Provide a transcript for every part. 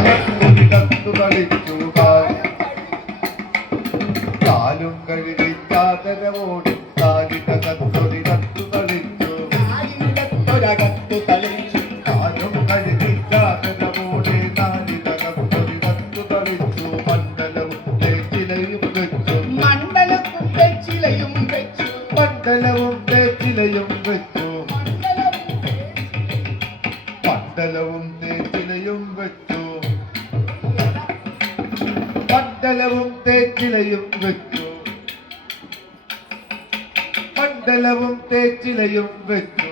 വിടത്തു കളിച്ചു കാലും കഴുകി ചാതരവോടി കാലിനകത്തൊരിടത്തു കളിച്ചു കാലും കഴുകി ചാതരവോടെ നാലിനകത്തൊരിടത്തു കളിച്ചു മണ്ഡലവും തേച്ചിലയും വെച്ചു മണ്ഡലവും തേച്ചിലയും വെച്ചു മണ്ഡലവും തേച്ചിലയും വെച്ചു മണ്ഡലവും തേച്ചിലയും വെച്ചു മണ്ഡലവും തേച്ചിലയും വെച്ചു മണ്ഡലവും തേച്ചിലയും വെച്ചു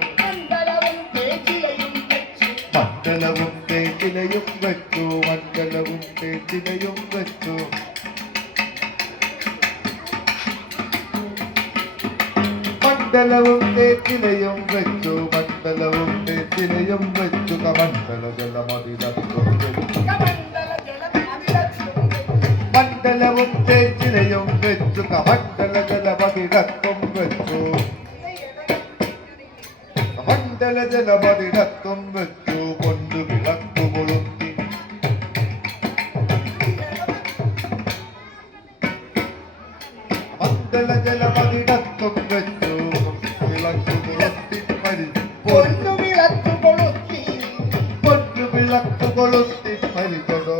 മണ്ഡലവും തേച്ചിലയും വെച്ചു മണ്ഡലവും തേച്ചിലയും വെച്ചു മണ്ഡലവും തേച്ചിലയും വെച്ചു മണ്ഡലവും തേച്ചിലയും വെച്ചു കമണ്ഡല ജലമതിലത്തും വെച്ചു മണ്ഡലവും തേച്ചിലയും വെച്ചു കമണ്ഡല ജലമതിടത്തും വെച്ചു മണ്ഡല ജലമതിടത്തും വെച്ചു കൊണ്ടു വിളക്കു കൊളുത്തി മണ്ഡല ജലമതിടത്തും വെച്ചു വിളക്കു കൊളുത്തി പൊന്നു വിളക്കു കൊളുത്തി പൊന്നു വിളക്കു കൊളുത്തി പരിചടോ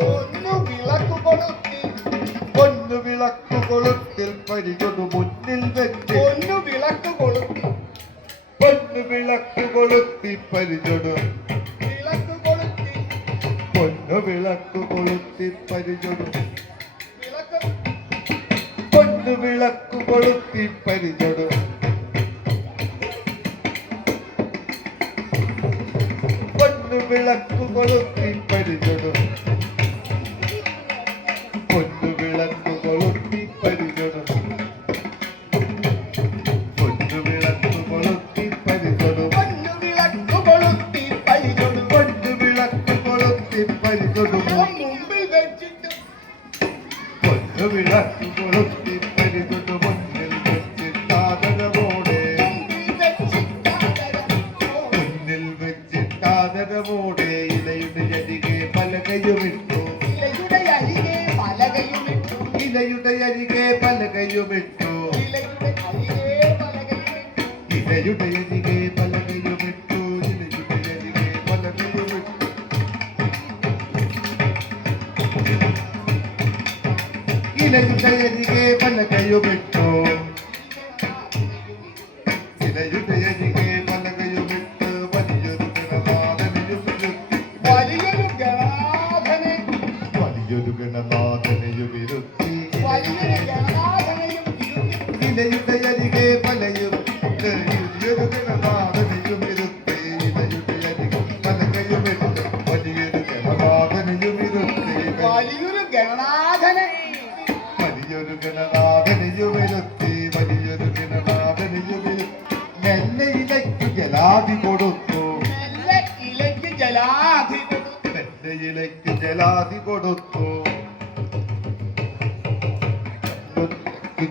പൊന്നു വിളക്കു കൊളുത്തിൽ പരിചൊടു മുന്നിൽ വെച്ച് പൊന്നു വിളക്കു കൊളുത്തി പൊന്നു വിളക്കു കൊളുത്തി പരിചൊടു വിളക്കു കൊളുത്തി പൊന്നു വിളക്കു കൊളുത്തി പരിചൊടു വിളക്ക് പൊന്നു വിളക്കു കൊളുത്തി പരിചൊടു പൊന്നു വിളക്കു കൊളുത്തി പരിചൊടു പൊന്നു വിളക്കു കൊളുത്തി പരിചൊടു പൊന്നു വിളക്കു കൊളുത്തി പരിചൊടു പൊന്നു വിളക്കു കൊളുത്തി പരിചൊടു പൊന്നു വിളക്കു കൊളുത്തി പരിചൊടു മുമ്പിൽ വെച്ചിട്ട് പൊന്നു വിളക്കു കൊളുത്തി പരിചൊടു മുന്നിൽ വെച്ചിട്ടാദരവോടെ മുന്നിൽ വെച്ചിട്ടാദരവോടെ ഇലയുടെ അരികെ പലകയുമിട്ടു ഇലയുടെ അരികെ പലകയുമിട്ടു ഇലയുടെ അരികെ പലകയുമിട്ടു ഇലയുടെ അരികെ പലകയുമിട്ടു ഇലയുടെ അരികെ പലകയുമിട്ടു ഇലയുടെ അരികെ പലകയുമിട്ടു ഇലയുടെ അരികെ പലകയുമിട്ടു ഇലയുടെ അരികെ പലകയുമിട്ട് വലിയൊരു ഗണനാഥനെയുമിരുത്തി വലിയൊരു ഗണാധനെ വലിയൊരു ഗണനാഥനെയുമിരുത്തി വലിയൊരു ഗണനാഥനെയും ഇരുത്തി ഇലയുടെ അരികെ പലയും വലിയൊരു ഗണനാഥനെയുമിരുത്തി ഇലയുടെ അരികെ പലകയുമിട്ട് വലിയൊരു ഗണനാഥനെയുമിരുത്തി വലിയൊരു ഗണനാഥനെ വലിയൊരു ഗണനാഥനെയുമിരുത്തി വലിയൊരു ഗണനാഥനെയുമിരുത്തി മെല്ലെ ഇലയ്ക്കു ജലാതി കൊടുത്തു മെല്ലെ ഇലയ്ക്ക് ജലാധി കൊടുത്തു മെല്ലെ ഇലയ്ക്കു ജലാതി കൊടുത്തു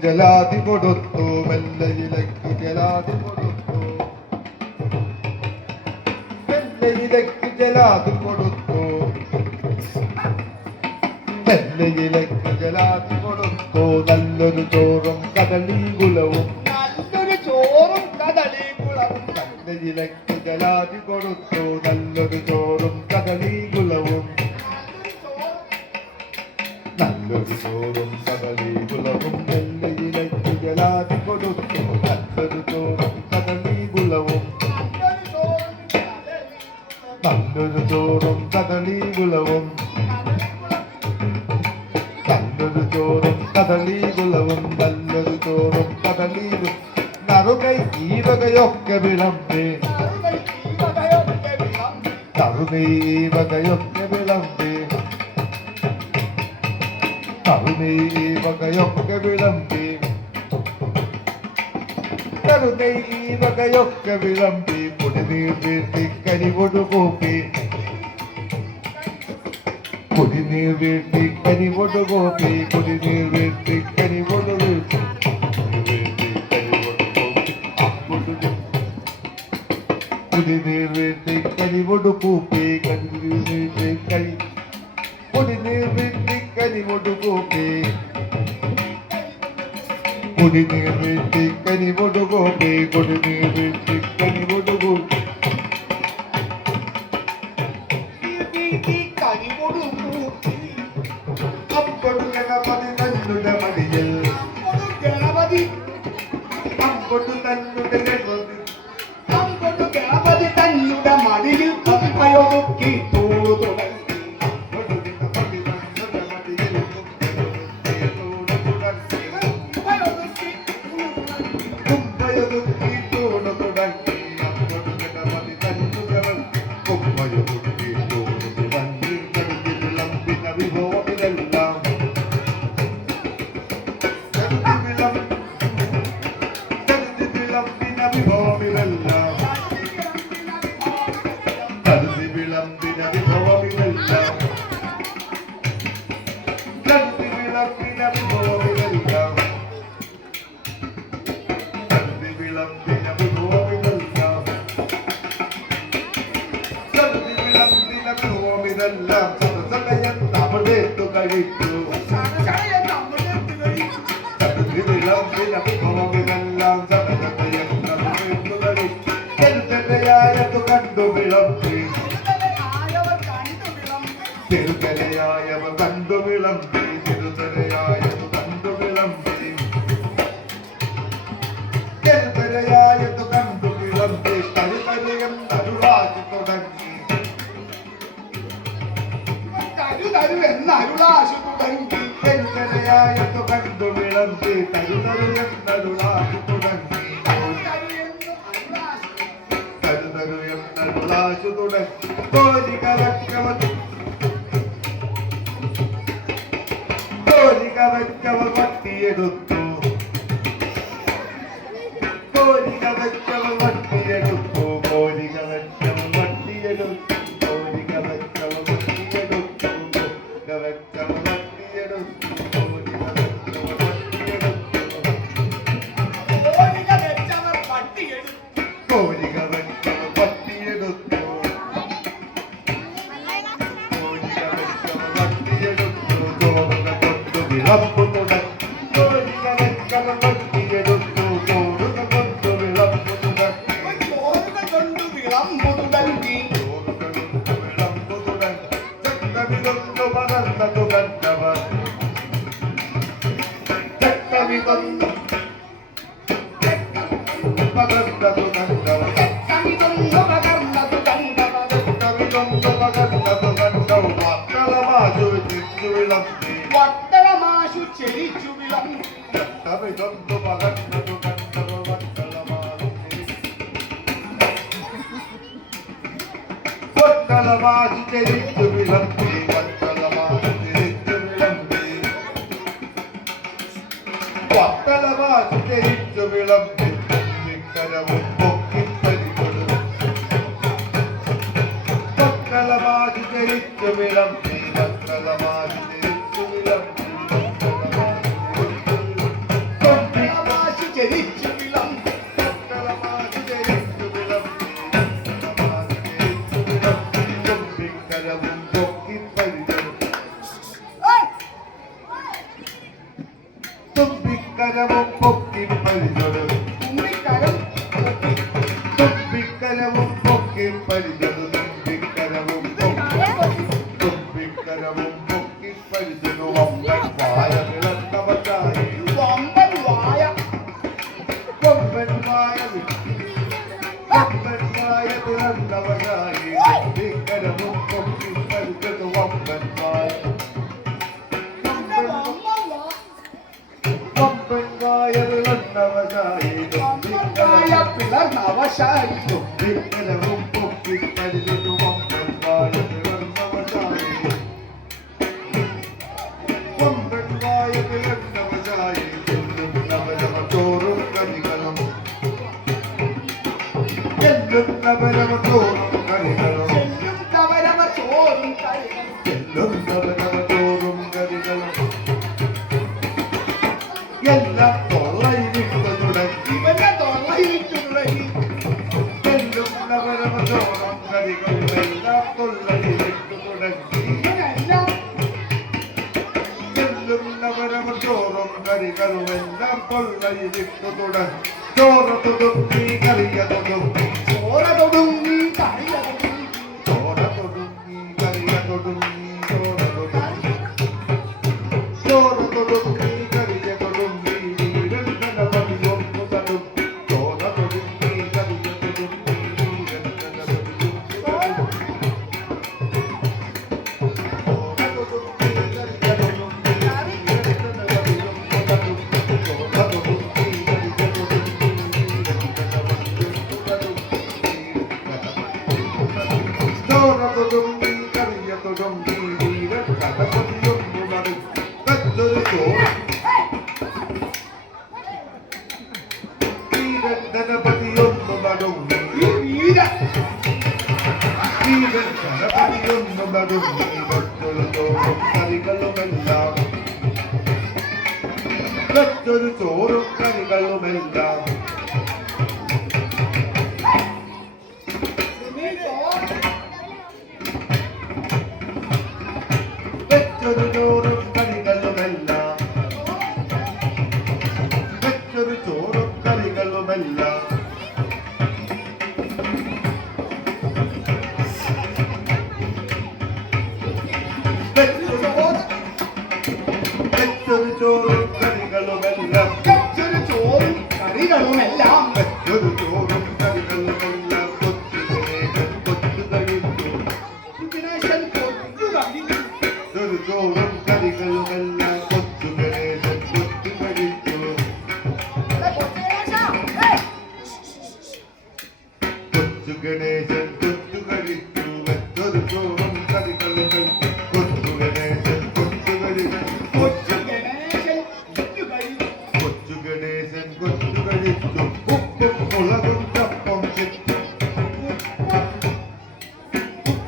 ജലാതി കൊടുത്തു മെല്ലെ ഇലയ്ക്കു ജലാതി കൊടുത്തു മെല്ലെ ഇലയ്ക്കു ജലാതി കൊടുത്തു മെല്ലെ ഇലയ്ക്കു ജലാതി കൊടുത്തു നല്ലൊരു ചോറും കദളീകുലവും നല്ലൊരു ചോറും കദളിക്കുളവും മെല്ലെ ഇലയ്ക്കു ജലാതി കൊടുത്തു നല്ലൊരു ചോറും കദളീകുലവും നല്ലൊരു ചോറും കദളീകുലവും മെല്ലെ ഇലയ്ക്കു ജലാതി കൊടുത്തു നല്ലൊരു ചോറും കദളീകുലവും നല്ലൊരു ചോറും കദളീകുലവും നല്ലൊരു ചോറും കദളീകുലവും നല്ലൊരു ചോറും കദളീകുലവും നറുകൈ ഈ വകയൊക്കെ വിളമ്പി നറുകൈ ഈ വകയൊക്കെ വിളമ്പി നറുകൈ ഈ വകയൊക്കെ വിളമ്പി നറുകൈ ഈ വകയൊക്കെ വിളമ്പി കുടിനീർ വീട്ടി കരിവൊടു കൂപ്പി കുടിനീർ വീട്ടി കരിവൊടു കൂപ്പി കുടിനീർ വീട്ടി കരിവൊടു വീട്ടി കുടിനീർ വീട്ടി കരിവൊടു കൂപ്പി കുടിനീർ വീട്ടി കരിമൊടുകൂപ്പി കുടിനീർ വീഴ്ത്തി കരിമൊടുകൂപ്പി കുടിനീർ വീഴ്ത്തി കരിമൊടുകൂപ്പി അമ്പൊടു ഗണപതി തന്നുടെ മടിയിൽ അമ്പൊടു തന്നുടെ മടിയിൽ കുമ്പയൊതുക്കി തൂടു തുടങ്ങി ഇതെല്ലാം സദസമയം നമ്മളേറ്റു കഴിച്ചു വിളമ്പിനെല്ലാം സദസമയം നമ്മളേറ്റു കഴിച്ചു ചെറുതലയായതു കണ്ടു വിളമ്പി ചെറുതലയായവ കണ്ടു വിളമ്പി ചെറുതലയായതു കണ്ടു വിളമ്പി ചെറുതലയായതു കണ്ടു വിളമ്പി തരുതലയം തരുവാക്കി തുടങ്ങി എന്ന് അരുളാശു തുടങ്ങി ചെറുതലയായതു കണ്ടു വിളമ്പി തരുതലയം തരുവാക്കി തുടങ്ങി തരുതരു എന്നരുളാശു തുടങ്ങി കോരികവച്ചവ വട്ടിയെടുത്തു കോരികവച്ചവ വട്ടിയെടുത്തു കോരികവച്ചവ വട്ടിയെടുത്തു കോരികവച്ചവ വട്ടിയെടുത്തു കോരികവച്ചവ വട്ടിയെടുത്തു കോരികവച്ചവ വട്ടിയെടുത്തു കോരികവച്ചവ വട്ടിയെടുത്തു വിളമ്പു തുടങ്ങി കോരികവച്ചവ വട്ടിയെടുത്തു കോരുക കൊണ്ടു വിളമ്പു തുടങ്ങി കൊണ്ട് വിളമ്പു തുടങ്ങി വിളമ്പു തുടങ്ങി ചക്കവിതൊന്നു പകർന്നതു കണ്ടവർ ചക്കവിതൊന്നു പകർന്നതു കണ്ടവർ ചക്കവിതൊന്നു പകർന്നതു കണ്ടവർ മക്കളമാശു തിരിച്ചു വിളമ്പി വട്ടളമാശു ചെരിച്ചു വിളമ്പി ചക്കവിതൊന്നു പകർന്നതു കണ്ടവർ വട്ടളമാശു ചെരിച്ചു വിളമ്പി വട്ടളമാശു ചെരിച്ചു വിളമ്പി വട്ടളമാശു ചെരിച്ചു വിളമ്പി തുമ്പിക്കരവും പൊക്കിപ്പലികൊടു വട്ടളമാശു ചെരിച്ചു വിളമ്പി വട്ടളമാശു ചെരിച്ചു വിളമ്പി വട്ടളമാശു ചെരിച്ചു വിളമ്പി വട്ടളമാശു ചെരിച്ചു വിളമ്പി വട്ടളമാശു ചെരിച്ചു വിളമ്പി തുമ്പിക്കരവും പൊക്കിപ്പലികൊടു തുമ്പിക്കരവും പൊക്കിപ്പലികൊടു തുമ്പിക്കരം തുമ്പിക്കരവും പൊക്കിപ്പലികൊടു തുമ്പിക്കരവും തുമ്പിക്കരവും പൊക്കിപ്പലികൊടു വമ്പൻ വായ വിളക്കവച്ചായി വമ്പൻ വായ വമ്പൻ വായ വമ്പൻ വായ വിളക്കവച്ചായി തുമ്പിക്കരവും പൊക്കിപ്പലികൊടു വമ്പൻ വായ വമ്പൻ വായ വിളക്കവച്ചായി വായ പിളർന്നവശായി തുമ്പിക്കരവും പൊക്കിപ്പലികൊടു വമ്പൻ വായ വിളക്കവച്ചായി വമ്പൻ വായ വിളക്കവച്ചായി നവരവ ചോറും കണികളും എല്ലും നവരവ ചോറും കണികളും ചെല്ലും കവരവ ചോറും കഴിയും എല്ലും നവരവ ചോറും കണികളും എല്ലാം തൊള്ളയിലിട്ടു തുടങ്ങി ഇവന്റെ തൊള്ളയിട്ടുള്ളി എല്ലും നവരവ ചോറും കണികളും എല്ലാം തൊള്ളയിലിട്ടു തുടങ്ങി ഇവനെല്ലാം കറികളുമെല്ലാം കൊള്ളയിലിട്ടു തുടർ ചോറ തുടുക്കി കറിയതൊടുക്കി ചോര തൊടുങ്ങി കറിയ തൊടുങ്ങി ചോറ തൊടുക്കി കറിയ തൊടുക്കി ചോറ തൊടുക്കി ചോറ തൊടുക്കി കറിയ തൊടുക്കി വീരങ്കനപതിയൊന്നു തടുക്കി ചോറ തൊടുക്കി കറിയ തൊടുക്കി വീരങ്കനപതിയൊന്നു ഈ വീര ൊരു ചോറും കറികളുമെല്ലാം വെച്ചൊരു ചോറും കറികളുമെല്ലാം വെച്ചൊരു ചോറും കറികളുമെല്ലാം വെച്ചൊരു ചോറും കറികളുമെല്ലാം കച്ചൊരു ചോറും കറികളുമെല്ലാം വെച്ചൊരു ചോറും കറികളുമെല്ലാം കൊച്ചു കഴിച്ചു ഗണേശൻ കൊച്ചു കഴിച്ചു ഒരു ചോറും കറികളുമെല്ലാം കൊച്ചു ഗണേശൻ കൊച്ചു കഴിച്ചു കൊച്ചു ഗണേശൻ കൊച്ചു കഴിച്ചു മറ്റൊരു ചോറും കറികളുമെല്ലാം കൊച്ചു ഗണേശൻ കൊച്ചു കഴിച്ചു കൊച്ചു ഗണേശൻ കൊച്ചു കഴിച്ചു കൊച്ചു ഗണേശൻ കൊച്ചു കഴിച്ചു ഉപ്പും മുളകും ചപ്പം ചിപ്പും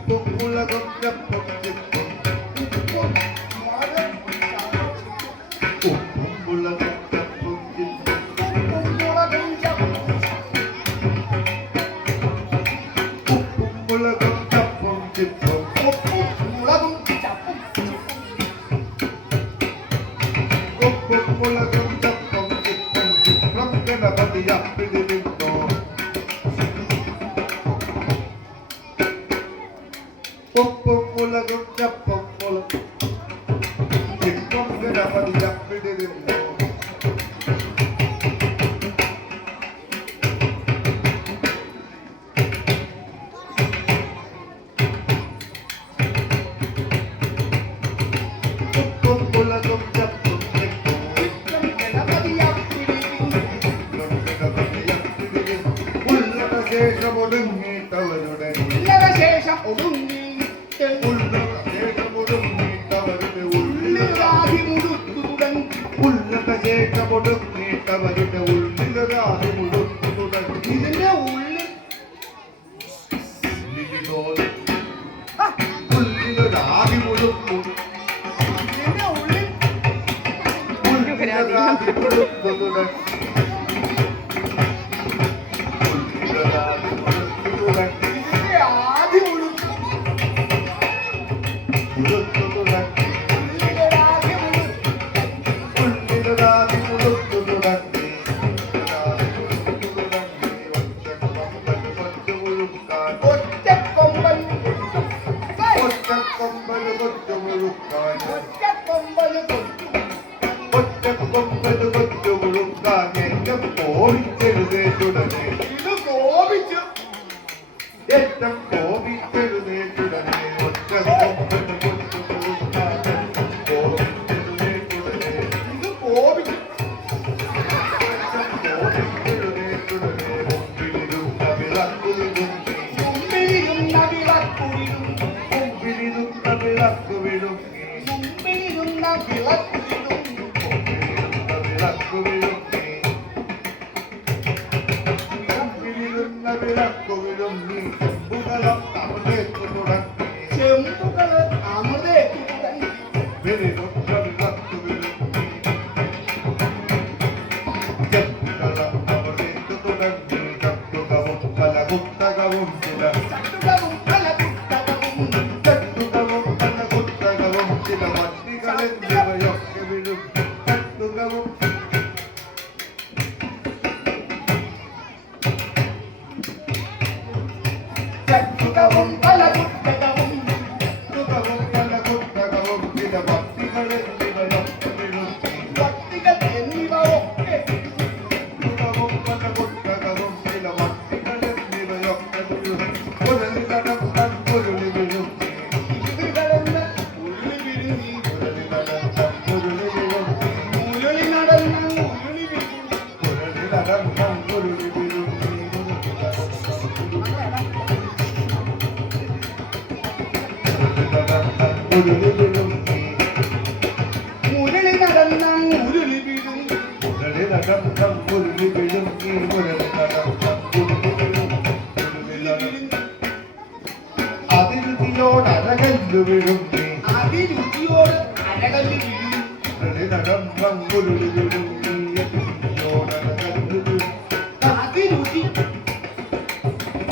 ഉപ്പും മുളകും ചപ്പം ചിപ്പും ഉപ്പും മുളകും ചപ്പം ചിപ്പും ഉപ്പും മുളകും ചപ്പം ചിപ്പും ഉപ്പും മുളകും ചപ്പം ചിപ്പും ചിത്രം ഗണപതിയപ്പിടിരുന്നോ ഉപ്പും മുളകും ചപ്പം മുളകും ചിത്രം ഗണപതിയപ്പിടിരുന്നോ ഉപ്പും മുളകും ചപ്പം ചിപ്പും ഉള്ളതശേഷമൊടുങ്ങിട്ടവരുടെ ശേഷം ഒടുങ്ങിയിട്ട് ഉള്ളതശേഷമൊടുങ്ങിട്ടവരുടെ ഉള്ളിലാകി മുടുത്തു തുടങ്ങി ഉള്ളതശേഷമൊടുങ്ങിട്ടവരുടെ ഉള്ളിലൊരാതി മുടുത്തു തുടങ്ങി ഇതിന്റെ ഉള്ളിൽ ഉള്ളിലൊരാതി മുടുത്തു ഇതിന്റെ ഉള്ളിൽ ഉള്ളിലൊരാതി മുടുത്തു തുടങ്ങി ഉള്ളിലൊരാതി മുടുത്തു തുടങ്ങി ഇതിന്റെ ആദ്യ മുടുത്തു മുടുത്തു തുടങ്ങി ഉള്ളിലാകി മുടുത്തു ഉള്ളിലൊരാതി മുടുത്തു തുടങ്ങി ഒറ്റക്കൊമ്പൻ ഒറ്റക്കൊമ്പന് കൊച്ചു മുഴുക്കാൻ ഒറ്റക്കൊമ്പൻ കൊച്ചു ഒറ്റക്കൊമ്പന് കൊച്ചു മുഴുക്കാൻ ഏറ്റം കോപിച്ചെഴുതേറ്റുടനെ ഇത് കോപിച്ചു ഏറ്റം കോപിച്ചെഴുതേറ്റുടനെ ഒറ്റക്കൊമ്പന് കൊച്ചു മുഴുക്കാൻ കോപിച്ചെഴുതേറ്റുടനെ ഇത് കോപിച്ചു കോപിച്ചെഴുതേറ്റുടനെ മുമ്പിലിരുന്ന വിളക്കുവിടും മുമ്പിലിരുന്ന വിളക്കുഴിയും മുമ്പിലിരുന്ന വിളക്കുവിടും മുമ്പിലിരുന്ന വിളക്കുഴിയും വിളക്കുവിലും നീ ചെമ്പുകളം തമിഴേറ്റു തുടങ്ങി ചെമ്പുകൾ അമൃതേറ്റു തുടങ്ങി വിളിരുന്ന വിളക്കുവിലും ചെമ്പുകളം തമിഴേറ്റു തുടങ്ങി ചട്ടുകവും പല കുത്തകവും ചില ചട്ടുകവും പല കുത്തകവും ചട്ടുകവും പല കുത്തകവും ചില വണ്ടികളെന്നിവയൊക്കെ വിഴും ചട്ടുകവും കല്ലു വിഴുങ്ങി അതിരുചിയോട് അരകല്ല് വീഴും നടമ്പം കുരുളി വിഴുങ്ങി അതിരുചിയോടകല്ലു വിഴുങ്ങി അതിരുചി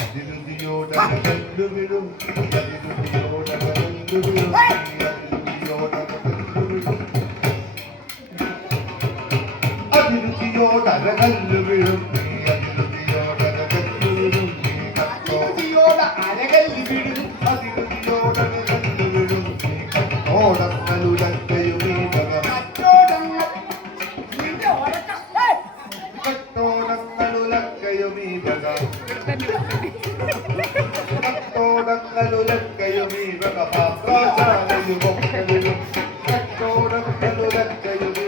അതിരുചിയോടകല്ലു വിഴുങ്ങി അതിരുചിയോടകല്ലു വിഴുങ്ങി അതിരുചിയോടകല്ലു വിഴുങ്ങി അതിരുചിയോടകല്ലു വിഴുങ്ങി അതിരുചിയോട് അരകല്ല് വീഴും അതിരുചിയോടകല്ലു വിഴുങ്ങി കട്ടോടക്കലുലക്കയുമീ കച്ചോടങ്ങൾ നിന്റെ ഉറക്കം കട്ടോടക്കലുലക്കയുമീ കട്ടോടക്കലുലക്കയുമീ പാത്രാശാലയുമൊക്കെ വിഴും കട്ടോടക്കലുലക്കയുമീ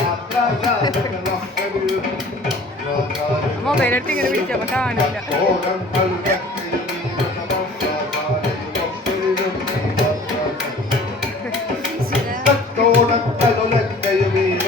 പാത്രാശാലയുമൊക്കെ വിഴും മൊബൈലെടുത്ത് ഇങ്ങനെ വിളിച്ചപ്പോ കാണില്ല. ഒക്കെ വീഴും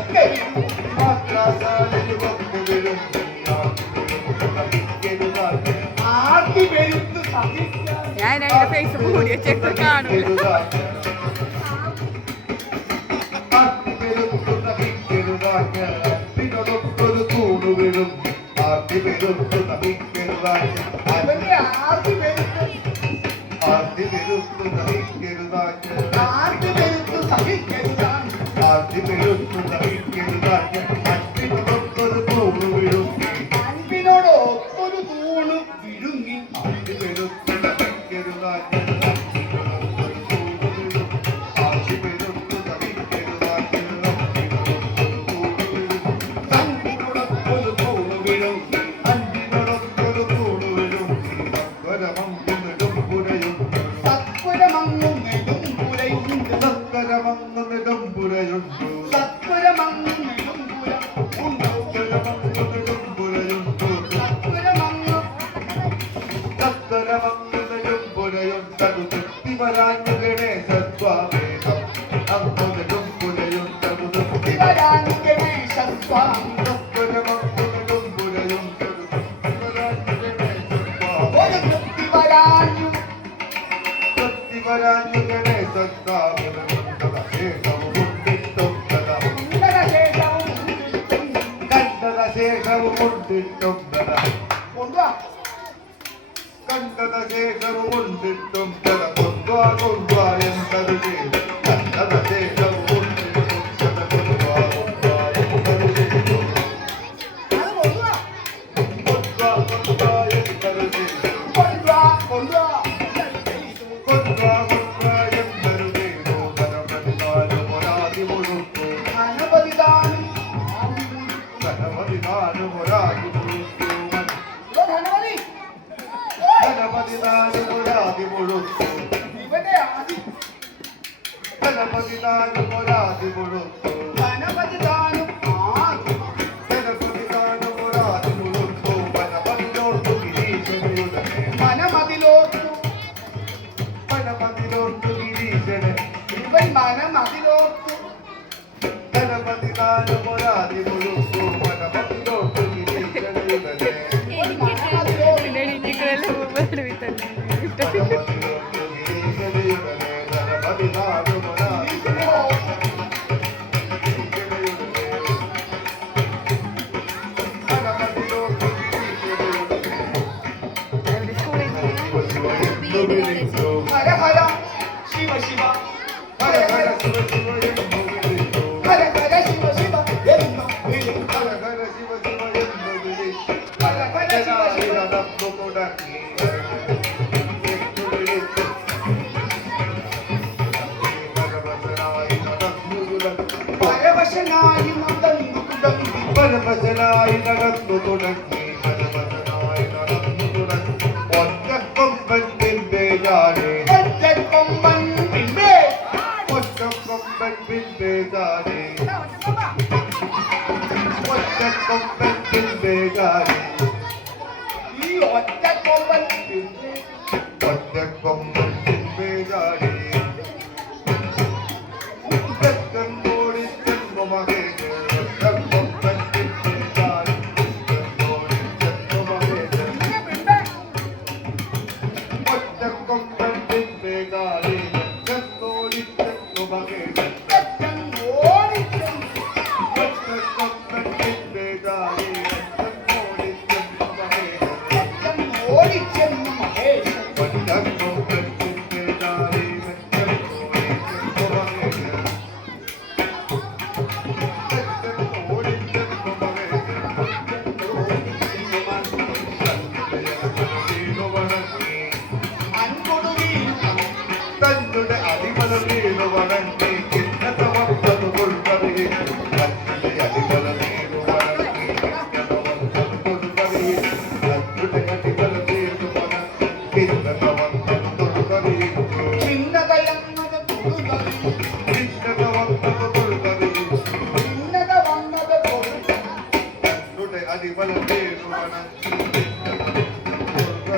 ഒക്കെ വീഴും ആർത്തി പെരുത്ത് സഹിക്കാൻ ഞാൻ അതിന്റെ ഫേസ്ബുക്ക് കൂടി വെച്ചേക്ക് കാണൂല. അവന്റെ ആർത്തി പെരുത്ത് സഹിക്കരുതാൻ അൻപിനോട് ഒത്തൊരു തൂണ് വിഴുങ്ങി തൻപിനോടൊത്തൊരു തൂണ് വിഴുങ്ങി സത്വരമങ്ങും നെടുമ്പുരയുണ്ട് സത്വരമങ്ങും നെടുമ്പുര ഉണ്ട് ഗണേശസ്വാമി ഒരു തൃപ്തി വരാഞ്ഞു ശേഷവും കൊണ്ടിട്ടും കൊണ്ടുവാ കണ്ടത ശേഷവും കൊണ്ടിട്ടും കൊണ്ടുവാ കൊണ്ടുവാ എന്തത് ചെയ്തു കണ്ടത ശേഷവും കൊണ്ടിട്ടും കൊണ്ടുവാ കൊണ്ടുവാ എന്തത് ചെയ്തു അത് കൊണ്ടുവാ കൊണ്ടുവാ കൊണ്ടുവാ എന്തത് ചെയ്തു കൊണ്ടുവാ കൊണ്ടുവാ കൊണ്ടുവാ കൊണ്ടുവാ എന്തത് ചെയ്തു കരമതിനാലും ഒരാതി മുഴുത്തു ധനപതിദാനം കരമതിനാലും ഒരാതി മുഴുത്തു ധനപതി കരമതിനാലും ഒരാതി മുഴുത്തു ഇവന്റെ ആദി കരമതിനാലും ഒരാതി മുഴുത്തു ധനപതിദാനം ആദി കരമതിനാലും ഒരാതി മുഴുത്തു വനമതിലോട്ടു ഗിരീശനയുടെ മനമതിലോർത്തു വനമതിലോട്ടു ഗിരീശനെ ഇവൻ മനമതിലോർത്തു കരമതിനാലും ഒരാതി മുഴുത്തു വനമതിലോട്ടു ഗിരീശനയുടെ ഇതിന്റെ എണീറ്റിക്കലെല്ലാം മുമ്പ് വിത്തല്ലേ. എവിടെ സ്കൂളിൽ ഹര ഹര ശിവ ശിവ ഹര ഹര ഹര ഹര ശിവ ശിവ എന്നും വിളി. ഹര ഹര ശിവ ശിവ പരവശനായി നടന്നു തുടങ്ങി പരമശനായി നടന്നു തുടങ്ങി പരമശനായി നടന്നു തുടങ്ങി ഒറ്റക്കൊമ്പൻ പിമ്പേ ഞാനേ ഒറ്റക്കൊമ്പൻ പിമ്പേ ഒറ്റക്കൊമ്പൻ പിമ്പേ ഞാനേ ഒറ്റക്കൊമ്പൻ പിമ്പേ ഞാനേ ഒറ്റക്കൊമ്പൻ വേഗാടി തെക്കൻ ഓടി ചെന്നുമകേ ഒറ്റക്കൊമ്പൻ വേഗാടി ഓടി ചെന്നുമകേ ഒറ്റക്കൊമ്പൻ വേഗാടി ഓടി ചെന്നുമകേ തന്നുടെ അടിമല വീണു വണങ്ങി കിന്നത വന്നത് കൊൾവരി തന്നുടെ അടിമല വീണു വണങ്ങി കിന്നത വന്നത് കൊൾവരി തന്നുടെ അടിമല വീണു വണങ്ങി കിന്നത വന്നത് കൊൾവരി ചിന്നത എന്നത് കൊടുതറി കിന്നത വന്നത് കൊൾവരി ചിന്നത വന്നത് കൊടുതറി തന്നുടെ അടിമല വീണു വണങ്ങി കിന്നത വന്നത് കൊൾവരി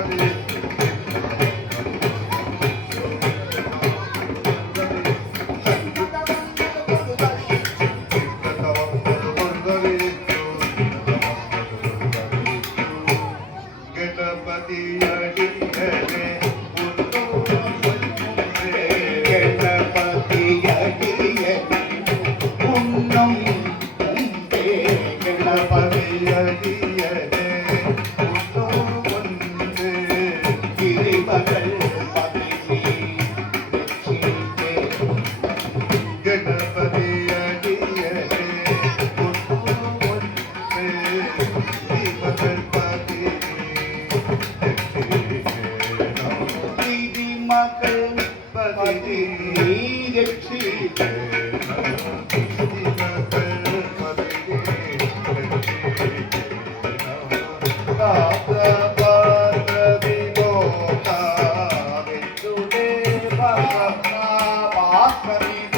ഭാസ്കരി